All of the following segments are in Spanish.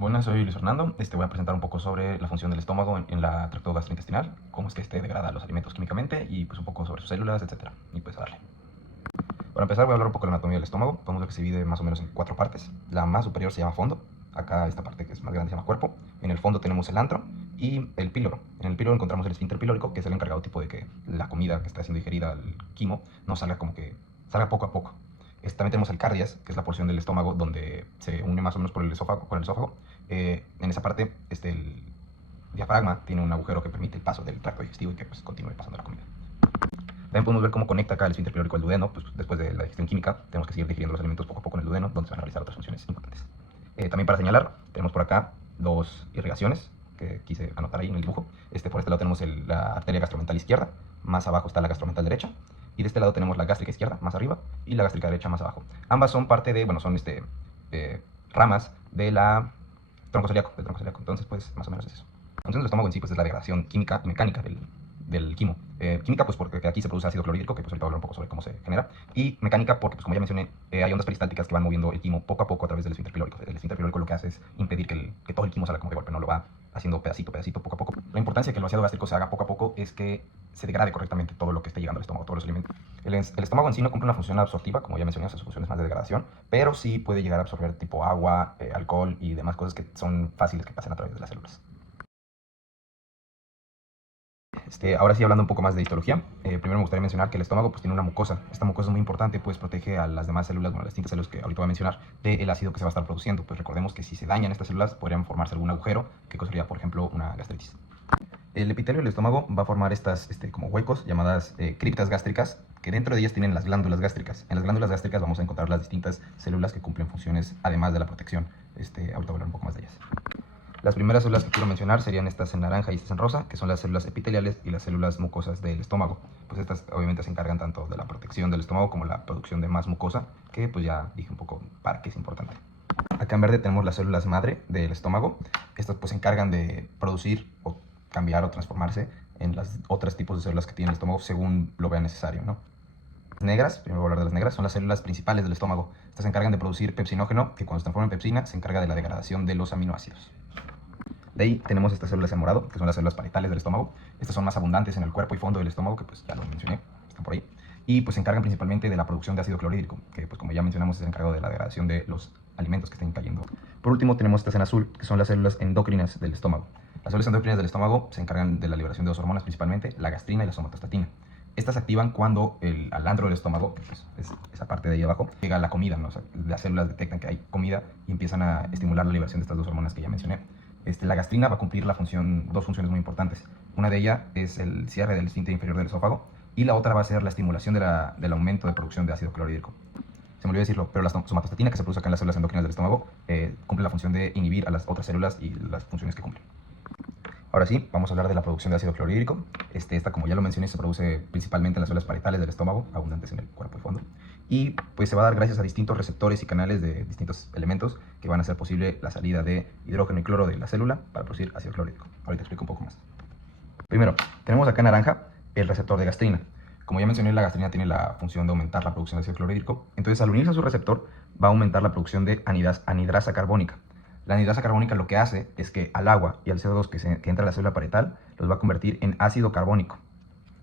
Buenas, soy Luis Fernando. Voy a presentar un poco sobre la función del estómago en la tracto gastrointestinal, cómo es que degrada los alimentos químicamente y pues un poco sobre sus células, etcétera. Y pues a darle. Para empezar voy a hablar un poco de la anatomía del estómago. Podemos ver que se divide más o menos en 4 partes. La más superior se llama fondo. Acá esta parte que es más grande se llama cuerpo. En el fondo tenemos el antro y el píloro. En el píloro encontramos el esfínter pilórico, que es el encargado tipo de que la comida que está siendo digerida al quimo no salga como que salga poco a poco. También tenemos el cardias, que es la porción del estómago donde se une más o menos por el esófago, con el esófago. En esa parte, el diafragma tiene un agujero que permite el paso del tracto digestivo y que pues, continúe pasando la comida. También podemos ver cómo conecta acá el esfínter pilórico al duodeno. Pues, después de la digestión química, tenemos que seguir digiriendo los alimentos poco a poco en el duodeno, donde se van a realizar otras funciones importantes. También para señalar, tenemos por acá 2 irrigaciones que quise anotar ahí en el dibujo. Por este lado tenemos la arteria gastromental izquierda, más abajo está la gastromental derecha, y de este lado tenemos la gástrica izquierda, más arriba, y la gástrica derecha, más abajo. Ambas son parte de, bueno, son ramas de la tronco celíaco, entonces pues más o menos es eso. La función del estómago en sí pues es la degradación química y mecánica del quimo. Química pues porque aquí se produce ácido clorhídrico, que pues ahorita voy a hablar un poco sobre cómo se genera, y mecánica porque pues como ya mencioné, hay ondas peristálticas que van moviendo el quimo poco a poco a través del esfínter pilórico. El esfínter pilórico lo que hace es impedir que todo el quimo salga como de golpe, no lo va haciendo pedacito, poco a poco. La importancia de que el vaciado gástrico se haga poco a poco es que se degrade correctamente todo lo que esté llegando al estómago, todos los alimentos. El estómago en sí no cumple una función absortiva, como ya mencioné, sus funciones más de degradación, pero sí puede llegar a absorber tipo agua, alcohol y demás cosas que son fáciles que pasen a través de las células. Ahora sí, hablando un poco más de histología, primero me gustaría mencionar que el estómago pues, tiene una mucosa. Esta mucosa es muy importante, pues protege a las demás células, bueno, las distintas células que ahorita voy a mencionar, del ácido que se va a estar produciendo. Pues recordemos que si se dañan estas células, podrían formarse algún agujero, que causaría, por ejemplo, una gastritis. El epitelio del estómago va a formar estas como huecos llamadas criptas gástricas, que dentro de ellas tienen las glándulas gástricas. En las glándulas gástricas vamos a encontrar las distintas células que cumplen funciones además de la protección. Ahorita voy a hablar un poco más de ellas. Las primeras células que quiero mencionar serían estas en naranja y estas en rosa, que son las células epiteliales y las células mucosas del estómago. Pues estas obviamente se encargan tanto de la protección del estómago como la producción de más mucosa, que pues ya dije un poco para qué es importante. Acá en verde tenemos las células madre del estómago. Estas pues se encargan de producir o cambiar o transformarse en los otros tipos de células que tiene el estómago según lo vea necesario, ¿no? Negras, primero voy a hablar de las negras, son las células principales del estómago. Estas se encargan de producir pepsinógeno, que cuando se transforma en pepsina se encarga de la degradación de los aminoácidos. De ahí tenemos estas células en morado, que son las células parietales del estómago. Estas son más abundantes en el cuerpo y fondo del estómago, que pues ya lo mencioné, están por ahí. Y pues se encargan principalmente de la producción de ácido clorhídrico, que pues como ya mencionamos es el encargado de la degradación de los alimentos que estén cayendo. Por último tenemos estas en azul, que son las células endocrinas del estómago. Las células endocrinas del estómago se encargan de la liberación de 2 hormonas, principalmente la gastrina y la somatostatina. Estas se activan cuando al antro del estómago, que pues es esa parte de ahí abajo, llega la comida, ¿no? O sea, las células detectan que hay comida y empiezan a estimular la liberación de estas 2 hormonas que ya mencioné. La gastrina va a cumplir 2 funciones muy importantes. Una de ellas es el cierre del esfínter inferior del esófago y la otra va a ser la estimulación del aumento de producción de ácido clorhídrico. Se me olvidó decirlo, pero la somatostatina que se produce acá en las células endocrinas del estómago cumple la función de inhibir a las otras células y las funciones que cumplen. Ahora sí, vamos a hablar de la producción de ácido clorhídrico. Esta, como ya lo mencioné, se produce principalmente en las células parietales del estómago, abundantes en el cuerpo y fondo. Y pues se va a dar gracias a distintos receptores y canales de distintos elementos que van a hacer posible la salida de hidrógeno y cloro de la célula para producir ácido clorhídrico. Ahorita explico un poco más. Primero, tenemos acá en naranja el receptor de gastrina. Como ya mencioné, la gastrina tiene la función de aumentar la producción de ácido clorhídrico. Entonces, al unirse a su receptor, va a aumentar la producción de anhidrasa carbónica. La anhidrasa carbónica lo que hace es que al agua y al CO2 que entra a la célula parietal los va a convertir en ácido carbónico.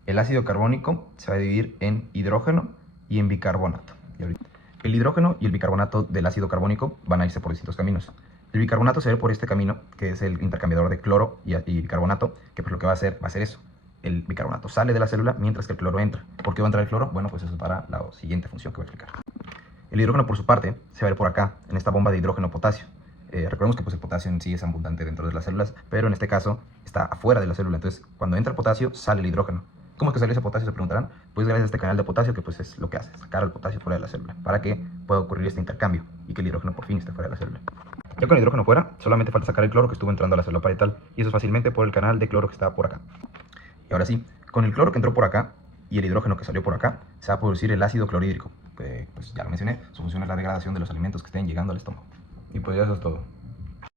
El ácido carbónico se va a dividir en hidrógeno y en bicarbonato. El hidrógeno y el bicarbonato del ácido carbónico van a irse por distintos caminos. El bicarbonato se va a ir por este camino, que es el intercambiador de cloro y bicarbonato, que pues lo que va a hacer eso. El bicarbonato sale de la célula mientras que el cloro entra. ¿Por qué va a entrar el cloro? Bueno, pues eso es para la siguiente función que voy a explicar. El hidrógeno, por su parte, se va a ir por acá, en esta bomba de hidrógeno-potasio. Recordemos que pues, el potasio en sí es abundante dentro de las células, pero en este caso está afuera de la célula. Entonces, cuando entra el potasio, sale el hidrógeno. ¿Cómo es que sale ese potasio? Se preguntarán. Pues gracias a este canal de potasio, que pues es lo que hace, sacar el potasio fuera de la célula, para que pueda ocurrir este intercambio y que el hidrógeno por fin esté fuera de la célula. Ya con el hidrógeno fuera, solamente falta sacar el cloro que estuvo entrando a la célula parietal, y eso es fácilmente por el canal de cloro que está por acá. Y ahora sí, con el cloro que entró por acá y el hidrógeno que salió por acá, se va a producir el ácido clorhídrico. Pues ya lo mencioné, su función es la degradación de los alimentos que estén llegando al estómago. Y pues ya eso es todo.